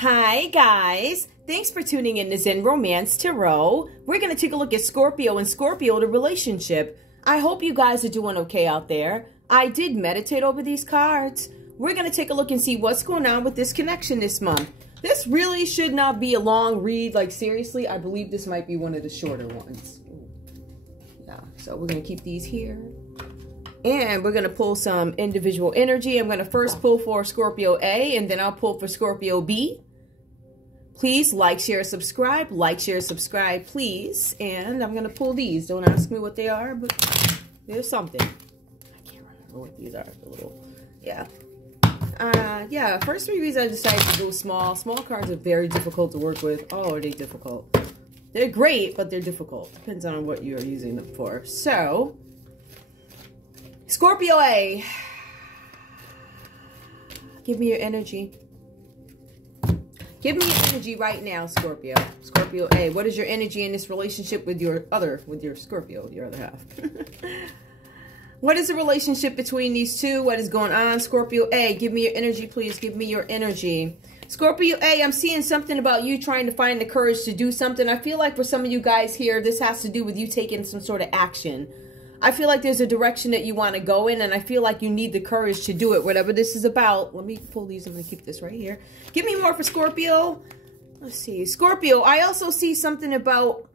Hi guys, thanks for tuning in to Zen Romance Tarot. We're going to take a look at Scorpio and Scorpio, the relationship. I hope you guys are doing okay out there. I did meditate over these cards. We're going to take a look and see what's going on with this connection this month. This really should not be a long read, like seriously. I believe this might be one of the shorter ones. Yeah, so we're going to keep these here. And we're going to pull some individual energy. I'm going to first pull for Scorpio A, and then I'll pull for Scorpio B. Please like, share, subscribe. Like, share, subscribe, please. And I'm going to pull these. Don't ask me what they are, but there's something. I can't remember what these are. A little, yeah. Yeah, first three reads I decided to go small. Small cards are very difficult to work with. Oh, are they difficult? They're great, but they're difficult. Depends on what you're using them for. So, Scorpio A, give me your energy. Give me your energy right now, Scorpio. Scorpio A, what is your energy in this relationship with your Scorpio, your other half? What is the relationship between these two? What is going on? Scorpio A, give me your energy, please. Give me your energy. Scorpio A, I'm seeing something about you trying to find the courage to do something. I feel like for some of you guys here, this has to do with you taking some sort of action. I feel like there's a direction that you want to go in, and I feel like you need the courage to do it, whatever this is about. Let me pull these. I'm going to keep this right here. Give me more for Scorpio. Let's see. Scorpio, I also see something about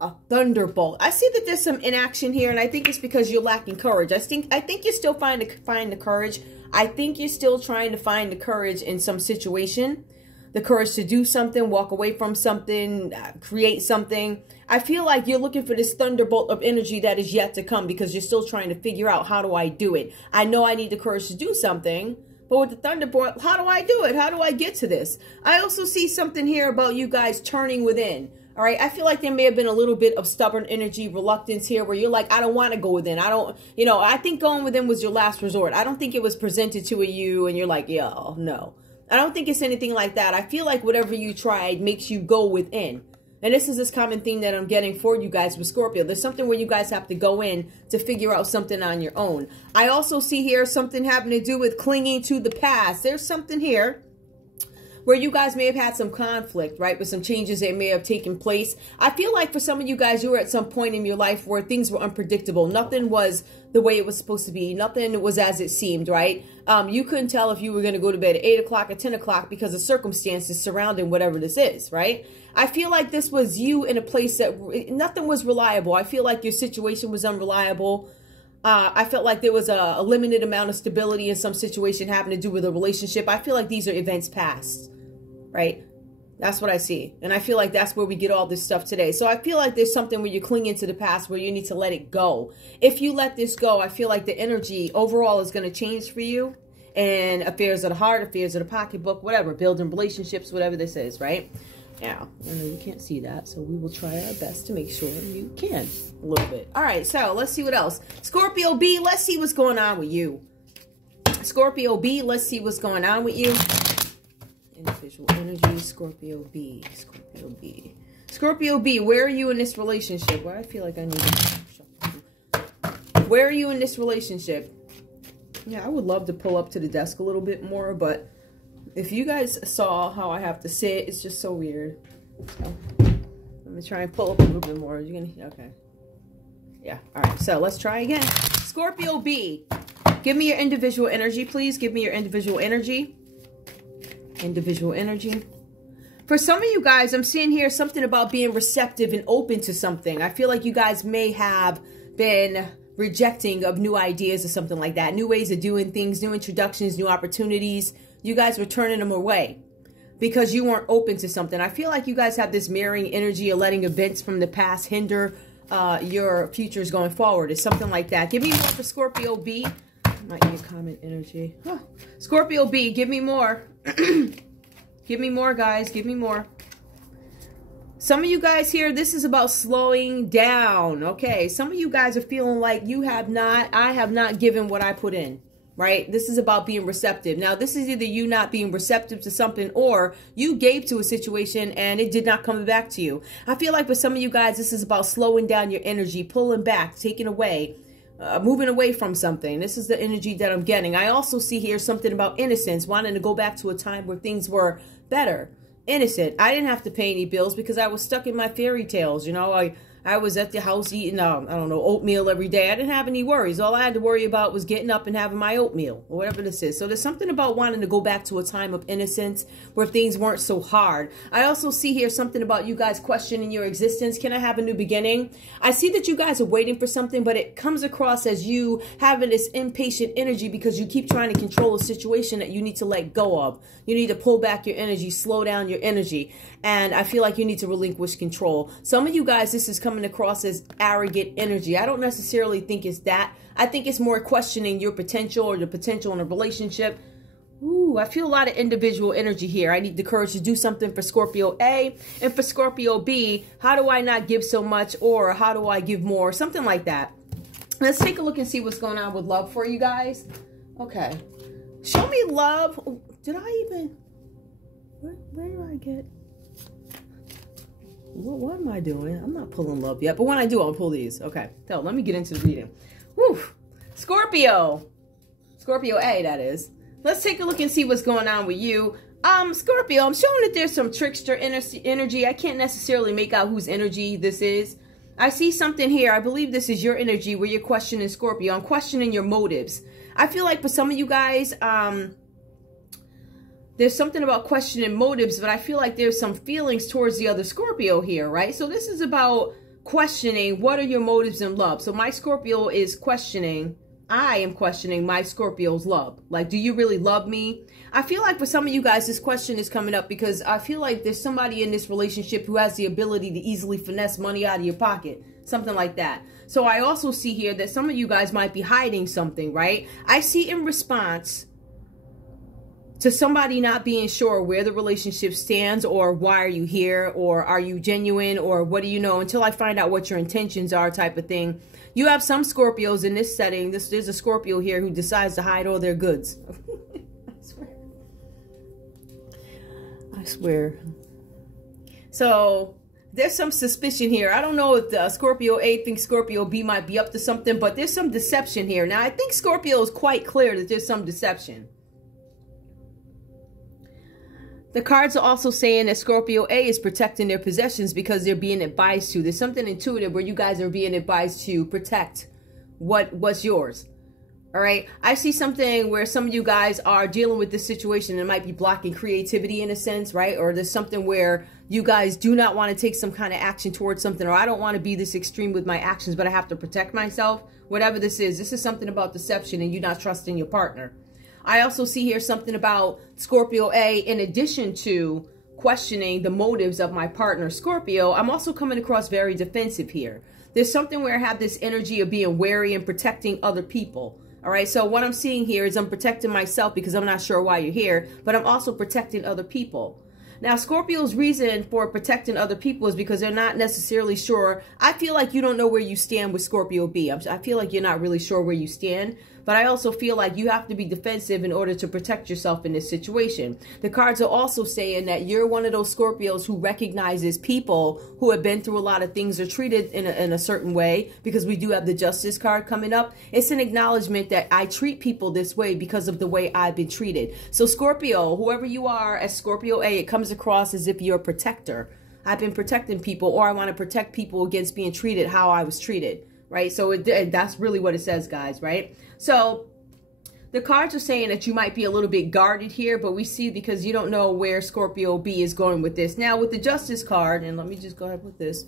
a thunderbolt. I see that there's some inaction here, and I think it's because you're lacking courage. I think you're still trying to find the courage. I think you're still trying to find the courage in some situation. The courage to do something, walk away from something, create something. I feel like you're looking for this thunderbolt of energy that is yet to come because you're still trying to figure out, how do I do it? I know I need the courage to do something, but with the thunderbolt, how do I do it? How do I get to this? I also see something here about you guys turning within. All right, I feel like there may have been a little bit of stubborn energy, reluctance here where you're like, I don't want to go within. I think going within was your last resort. I don't think it was presented to you and you're like, yeah, no. I don't think it's anything like that. I feel like whatever you tried makes you go within. And this is this common thing that I'm getting for you guys with Scorpio. There's something where you guys have to go in to figure out something on your own. I also see here something having to do with clinging to the past. There's something here where you guys may have had some conflict, right? With some changes that may have taken place. I feel like for some of you guys, you were at some point in your life where things were unpredictable. Nothing was the way it was supposed to be. Nothing was as it seemed, right? You couldn't tell if you were going to go to bed at 8 o'clock or 10 o'clock because of circumstances surrounding whatever this is, right? I feel like this was you in a place that nothing was reliable. I feel like your situation was unreliable. I felt like there was a limited amount of stability in some situation having to do with a relationship. I feel like these are events past. Right? That's what I see. And I feel like that's where we get all this stuff today. So I feel like there's something where you're clinging to the past where you need to let it go. If you let this go, I feel like the energy overall is going to change for you. And affairs of the heart, affairs of the pocketbook, whatever. Building relationships, whatever this is, right? Now, I know you can't see that. So we will try our best to make sure you can a little bit. All right. So let's see what else. Scorpio B, let's see what's going on with you. Scorpio B, let's see what's going on with you. Individual energy, Scorpio B, Scorpio B. Scorpio B, where are you in this relationship? Well, I feel like I need to... Where are you in this relationship? Yeah, I would love to pull up to the desk a little bit more, but if you guys saw how I have to sit, it's just so weird. So, let me try and pull up a little bit more. You're gonna... Okay. Yeah, all right. So, let's try again. Scorpio B, give me your individual energy, please. Give me your individual energy. Individual energy. For some of you guys, I'm seeing here something about being receptive and open to something. I feel like you guys may have been rejecting of new ideas or something like that. New ways of doing things, new introductions, new opportunities. You guys were turning them away because you weren't open to something. I feel like you guys have this mirroring energy of letting events from the past hinder your futures going forward. It's something like that. Give me more for Scorpio B. Might be a common energy. Huh. Scorpio B, give me more. Give me more, guys. Give me more. Some of you guys here, this is about slowing down. Okay. Some of you guys are feeling like I have not given what I put in. Right? This is about being receptive. Now, this is either you not being receptive to something or you gave to a situation and it did not come back to you. I feel like for some of you guys, this is about slowing down your energy, pulling back, taking away. moving away from something. This is the energy that I'm getting. I also see here something about innocence, wanting to go back to a time where things were better. Innocent. I didn't have to pay any bills because I was stuck in my fairy tales. You know, I was at the house eating, I don't know, oatmeal every day. I didn't have any worries. All I had to worry about was getting up and having my oatmeal or whatever this is. So there's something about wanting to go back to a time of innocence where things weren't so hard. I also see here something about you guys questioning your existence. Can I have a new beginning? I see that you guys are waiting for something, but it comes across as you having this impatient energy because you keep trying to control a situation that you need to let go of. You need to pull back your energy, slow down your energy. And I feel like you need to relinquish control. Some of you guys, this is coming across as arrogant energy. I don't necessarily think it's that. I think it's more questioning your potential or the potential in a relationship. Ooh, I feel a lot of individual energy here. I need the courage to do something for Scorpio A. And for Scorpio B, how do I not give so much, or how do I give more? Something like that. Let's take a look and see what's going on with love for you guys. Okay. Show me love. Oh, did I even... Where do I get... What am I doing? I'm not pulling love yet, but when I do, I'll pull these. Okay, so let me get into the reading. Whew. Scorpio. Scorpio A, that is. Let's take a look and see what's going on with you. Scorpio, I'm showing that there's some trickster energy. I can't necessarily make out whose energy this is. I see something here. I believe this is your energy where you're questioning Scorpio. I'm questioning your motives. I feel like for some of you guys, there's something about questioning motives, but I feel like there's some feelings towards the other Scorpio here, right? So this is about questioning what are your motives in love. So my Scorpio is questioning, I am questioning my Scorpio's love. Like, do you really love me? I feel like for some of you guys, this question is coming up because I feel like there's somebody in this relationship who has the ability to easily finesse money out of your pocket. Something like that. So I also see here that some of you guys might be hiding something, right? I see in response to somebody not being sure where the relationship stands, or why are you here, or are you genuine, or what do you know, until I find out what your intentions are type of thing. You have some Scorpios in this setting. There's a Scorpio here who decides to hide all their goods. I swear. So there's some suspicion here. I don't know if the Scorpio A thinks Scorpio B might be up to something, but there's some deception here. Now, I think Scorpio is quite clear that there's some deception. The cards are also saying that Scorpio A is protecting their possessions because they're being advised to. There's something intuitive where you guys are being advised to protect what's yours. All right. I see something where some of you guys are dealing with this situation and it might be blocking creativity in a sense, right? Or there's something where you guys do not want to take some kind of action towards something, or I don't want to be this extreme with my actions, but I have to protect myself. Whatever this is something about deception and you not trusting your partner. I also see here something about Scorpio A, in addition to questioning the motives of my partner Scorpio, I'm also coming across very defensive here. There's something where I have this energy of being wary and protecting other people. All right, so what I'm seeing here is I'm protecting myself because I'm not sure why you're here, but I'm also protecting other people. Now, Scorpio's reason for protecting other people is because they're not necessarily sure. I feel like you don't know where you stand with Scorpio B. I feel like you're not really sure where you stand. But I also feel like you have to be defensive in order to protect yourself in this situation. The cards are also saying that you're one of those Scorpios who recognizes people who have been through a lot of things or treated in a certain way, because we do have the Justice card coming up. It's an acknowledgement that I treat people this way because of the way I've been treated. So Scorpio, whoever you are as Scorpio A, it comes across as if you're a protector. I've been protecting people, or I want to protect people against being treated how I was treated. Right? So that's really what it says, guys, right? So the cards are saying that you might be a little bit guarded here, but we see because you don't know where Scorpio B is going with this. Now, with the Justice card, and let me just go ahead with this.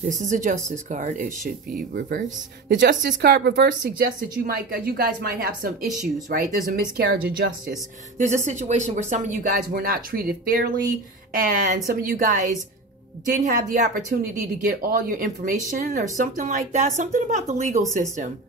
This is a Justice card. It should be reversed. The Justice card reverse suggests that you guys might have some issues, right? There's a miscarriage of justice. There's a situation where some of you guys were not treated fairly, and some of you guys didn't have the opportunity to get all your information or something like that. Something about the legal system.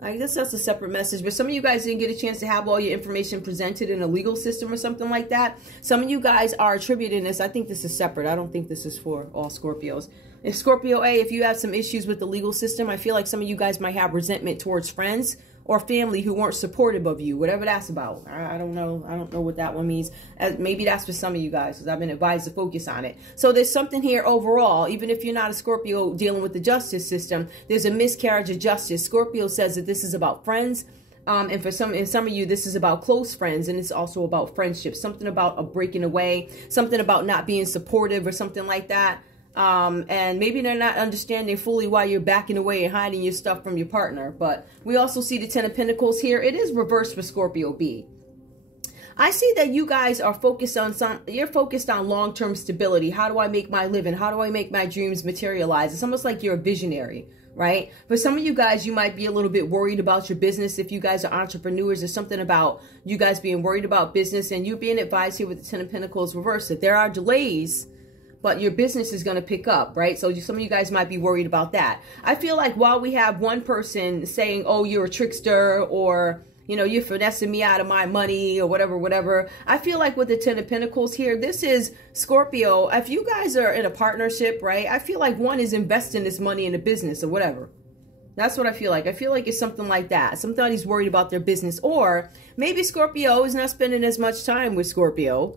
I guess that's a separate message, but some of you guys didn't get a chance to have all your information presented in a legal system or something like that. Some of you guys are attributing this. I think this is separate. I don't think this is for all Scorpios. If Scorpio A, if you have some issues with the legal system, I feel like some of you guys might have resentment towards friends or family who weren't supportive of you, whatever that's about. I don't know. I don't know what that one means. Maybe that's for some of you guys, because I've been advised to focus on it. So there's something here overall, even if you're not a Scorpio dealing with the justice system, there's a miscarriage of justice. Scorpio says that this is about friends. And for some of you, this is about close friends, and it's also about friendships. Something about a breaking away, something about not being supportive or something like that. And maybe they're not understanding fully why you're backing away and hiding your stuff from your partner. But we also see the Ten of Pentacles here. It is reversed for Scorpio B. I see that you guys are focused on you're focused on long-term stability. How do I make my living? How do I make my dreams materialize? It's almost like you're a visionary, right? For some of you guys, you might be a little bit worried about your business. If you guys are entrepreneurs, there's something about you guys being worried about business, and you being advised here with the Ten of Pentacles reversed that there are delays, but your business is going to pick up, right? So some of you guys might be worried about that. I feel like while we have one person saying, oh, you're a trickster, or, you know, you're finessing me out of my money, or whatever, I feel like with the Ten of Pentacles here, this is Scorpio. If you guys are in a partnership, right, I feel like one is investing this money in a business or whatever. That's what I feel like. I feel like it's something like that. Somebody's worried about their business, or maybe Scorpio is not spending as much time with Scorpio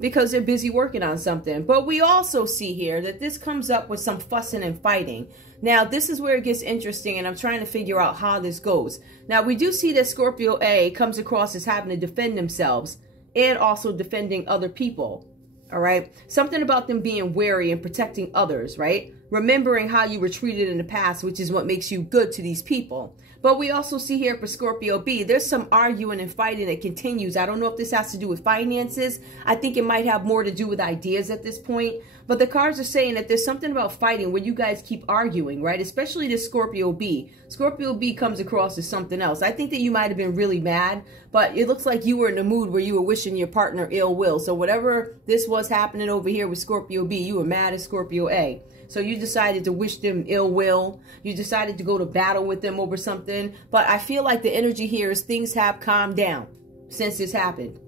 because they're busy working on something. But we also see here that this comes up with some fussing and fighting. Now, this is where it gets interesting, and I'm trying to figure out how this goes. Now, we do see that Scorpio A comes across as having to defend themselves and also defending other people, all right? Something about them being wary and protecting others, right? Remembering how you were treated in the past, which is what makes you good to these people. But we also see here for Scorpio B, there's some arguing and fighting that continues. I don't know if this has to do with finances. I think it might have more to do with ideas at this point. But the cards are saying that there's something about fighting where you guys keep arguing, right? Especially this Scorpio B. Scorpio B comes across as something else. I think that you might have been really mad, but it looks like you were in a mood where you were wishing your partner ill will. So whatever this was happening over here with Scorpio B, you were mad at Scorpio A. So you decided to wish them ill will. You decided to go to battle with them over something. But I feel like the energy here is things have calmed down since this happened.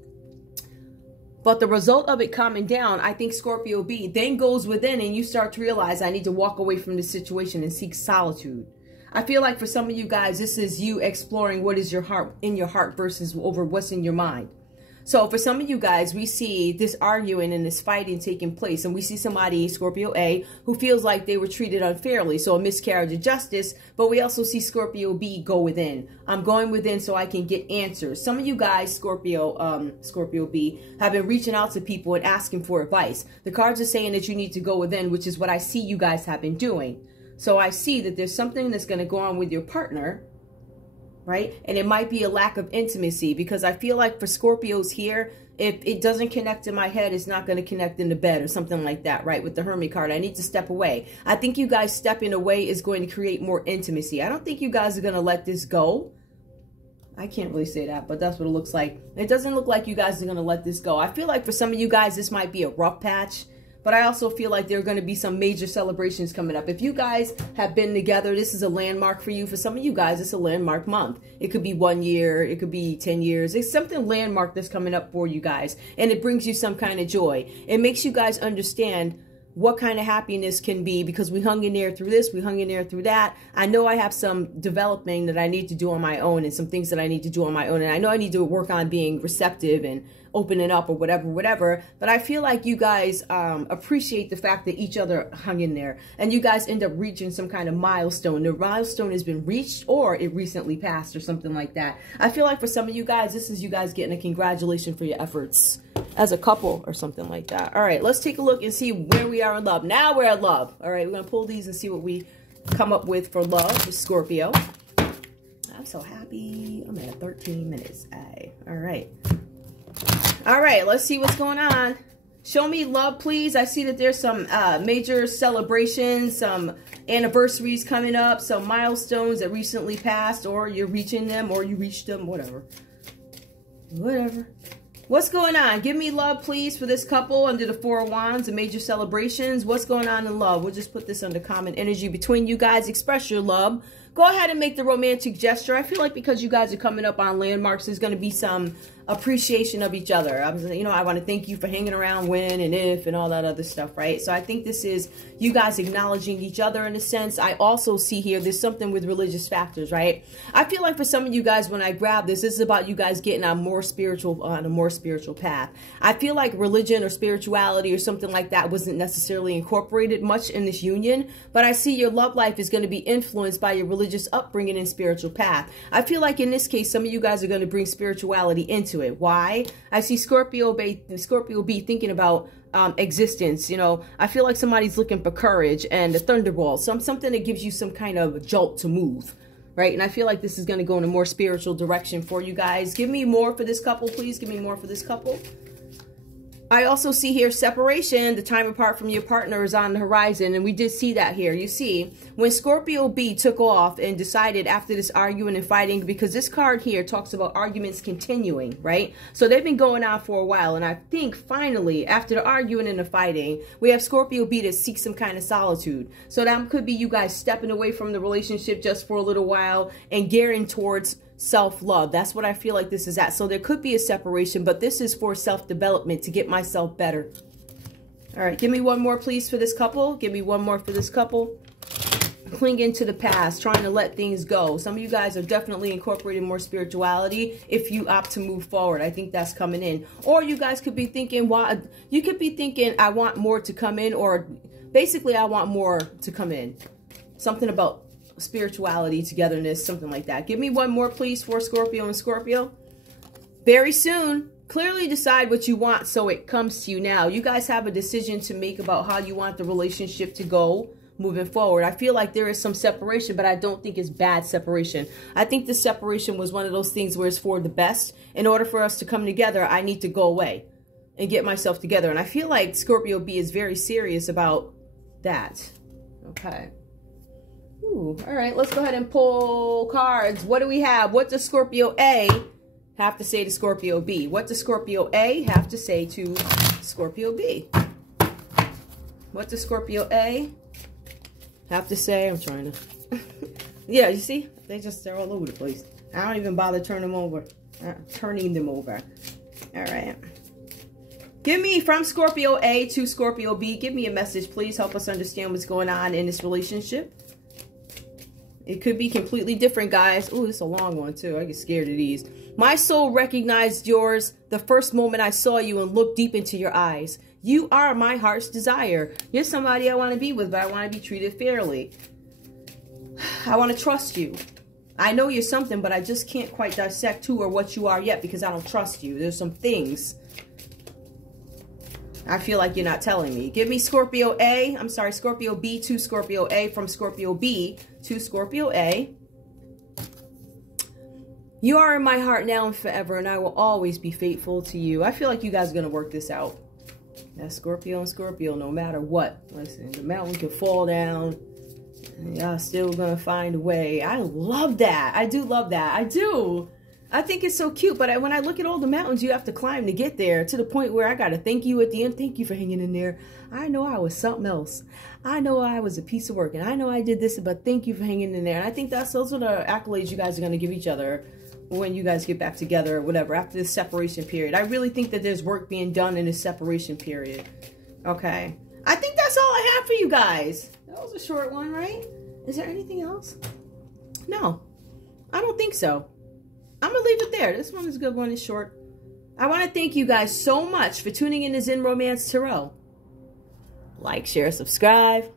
But the result of it calming down, I think Scorpio B then goes within and you start to realize I need to walk away from this situation and seek solitude. I feel like for some of you guys, this is you exploring what is your heart in your heart versus over what's in your mind. So for some of you guys, we see this arguing and this fighting taking place. And we see somebody, Scorpio A, who feels like they were treated unfairly. So a miscarriage of justice. But we also see Scorpio B go within. I'm going within so I can get answers. Some of you guys, Scorpio B, have been reaching out to people and asking for advice. The cards are saying that you need to go within, which is what I see you guys have been doing. So I see that there's something that's going to go on with your partner, right? And it might be a lack of intimacy, because I feel like for Scorpios here, if it doesn't connect in my head, it's not going to connect in the bed or something like that, right? With the Hermit card, I need to step away. I think you guys stepping away is going to create more intimacy. I don't think you guys are going to let this go. I can't really say that, but that's what it looks like. It doesn't look like you guys are going to let this go. I feel like for some of you guys, this might be a rough patch. But I also feel like there are going to be some major celebrations coming up. If you guys have been together, this is a landmark for you. For some of you guys, it's a landmark month. It could be 1 year. It could be 10 years. It's something landmark that's coming up for you guys. And it brings you some kind of joy. It makes you guys understand what kind of happiness can be, because we hung in there through this, we hung in there through that. I know I have some developing that I need to do on my own, and some things that I need to do on my own. And I know I need to work on being receptive and opening up or whatever. But I feel like you guys appreciate the fact that each other hung in there, and you guys end up reaching some kind of milestone. The milestone has been reached, or it recently passed, or something like that. I feel like for some of you guys, this is you guys getting a congratulations for your efforts as a couple or something like that. All right, let's take a look and see where we are in love. Now we're at love. All right, we're going to pull these and see what we come up with for love with Scorpio. I'm so happy. I'm at 13 minutes. All right. All right, let's see what's going on. Show me love, please. I see that there's some major celebrations, some anniversaries coming up, some milestones that recently passed, or you're reaching them, or you reached them, whatever. What's going on? Give me love, please, for this couple under the Four of Wands and major celebrations. What's going on in love? We'll just put this under common energy between you guys. Express your love. Go ahead and make the romantic gesture. I feel like because you guys are coming up on landmarks, there's going to be some appreciation of each other. You know, I want to thank you for hanging around when and if and all that other stuff, right? So I think this is you guys acknowledging each other in a sense. I also see here there's something with religious factors, right? I feel like for some of you guys, when I grab this is about you guys getting on a more spiritual path. I feel like religion or spirituality or something like that wasn't necessarily incorporated much in this union, but I see your love life is going to be influenced by your religious upbringing and spiritual path. I feel like in this case, some of you guys are going to bring spirituality into it. Why? I see Scorpio be thinking about existence. You know, I feel like somebody's looking for courage and a thunderbolt, something that gives you some kind of jolt to move, right? And I feel like this is going to go in a more spiritual direction for you guys. Give me more for this couple, please. Give me more for this couple. I also see here separation. The time apart from your partner is on the horizon. And we did see that here. You see, when Scorpio B took off and decided after this arguing and fighting, because this card here talks about arguments continuing, right? So they've been going on for a while. And I think finally, after the arguing and the fighting, we have Scorpio B to seek some kind of solitude. So that could be you guys stepping away from the relationship just for a little while and gearing towards self-love. That's what I feel like this is at. So there could be a separation, but this is for self-development, to get myself better. All right, give me one more, please, for this couple. Give me one more for this couple. Clinging to the past, trying to let things go. Some of you guys are definitely incorporating more spirituality if you opt to move forward. I think that's coming in. Or you guys could be thinking, why? You could be thinking, I want more to come in, or basically, I want more to come in. Something about spirituality, togetherness, something like that. Give me one more, please, for Scorpio and Scorpio. Very soon. Clearly decide what you want so it comes to you now. You guys have a decision to make about how you want the relationship to go moving forward. I feel like there is some separation, but I don't think it's bad separation. I think this separation was one of those things where it's for the best. In order for us to come together, I need to go away and get myself together. And I feel like Scorpio B is very serious about that. Okay. Ooh, all right, let's go ahead and pull cards. What do we have? What does Scorpio A have to say to Scorpio B? What does Scorpio A have to say to Scorpio B? What does Scorpio A have to say? I'm trying to... Yeah, you see? They're all over the place. I don't even bother turning them over. All right. Give me, from Scorpio A to Scorpio B, give me a message, please. Help us understand what's going on in this relationship. It could be completely different, guys. Oh, this is a long one, too. I get scared of these. My soul recognized yours the first moment I saw you and looked deep into your eyes. You are my heart's desire. You're somebody I want to be with, but I want to be treated fairly. I want to trust you. I know you're something, but I just can't quite dissect who or what you are yet because I don't trust you. There's some things I feel like you're not telling me. Give me Scorpio A. I'm sorry, Scorpio B to Scorpio A, from Scorpio B to Scorpio A. You are in my heart now and forever, and I will always be faithful to you. I feel like you guys are going to work this out. That's Scorpio and Scorpio, no matter what. Listen, the mountain can fall down, and y'all still going to find a way. I love that. I do love that. I do. I think it's so cute, but when I look at all the mountains you have to climb to get there, to the point where I got to thank you at the end. Thank you for hanging in there. I know I was something else. I know I was a piece of work, and I know I did this, but thank you for hanging in there. And I think those are the accolades you guys are going to give each other when you guys get back together or whatever, after this separation period. I really think that there's work being done in this separation period. Okay. I think that's all I have for you guys. That was a short one, right? Is there anything else? No, I don't think so. I'm going to leave it there. This one is a good one. It's short. I want to thank you guys so much for tuning in to Zen Romance Tarot. Like, share, subscribe.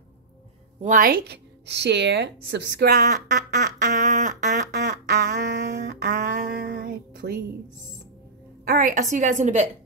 Like, share, subscribe. Please. All right. I'll see you guys in a bit.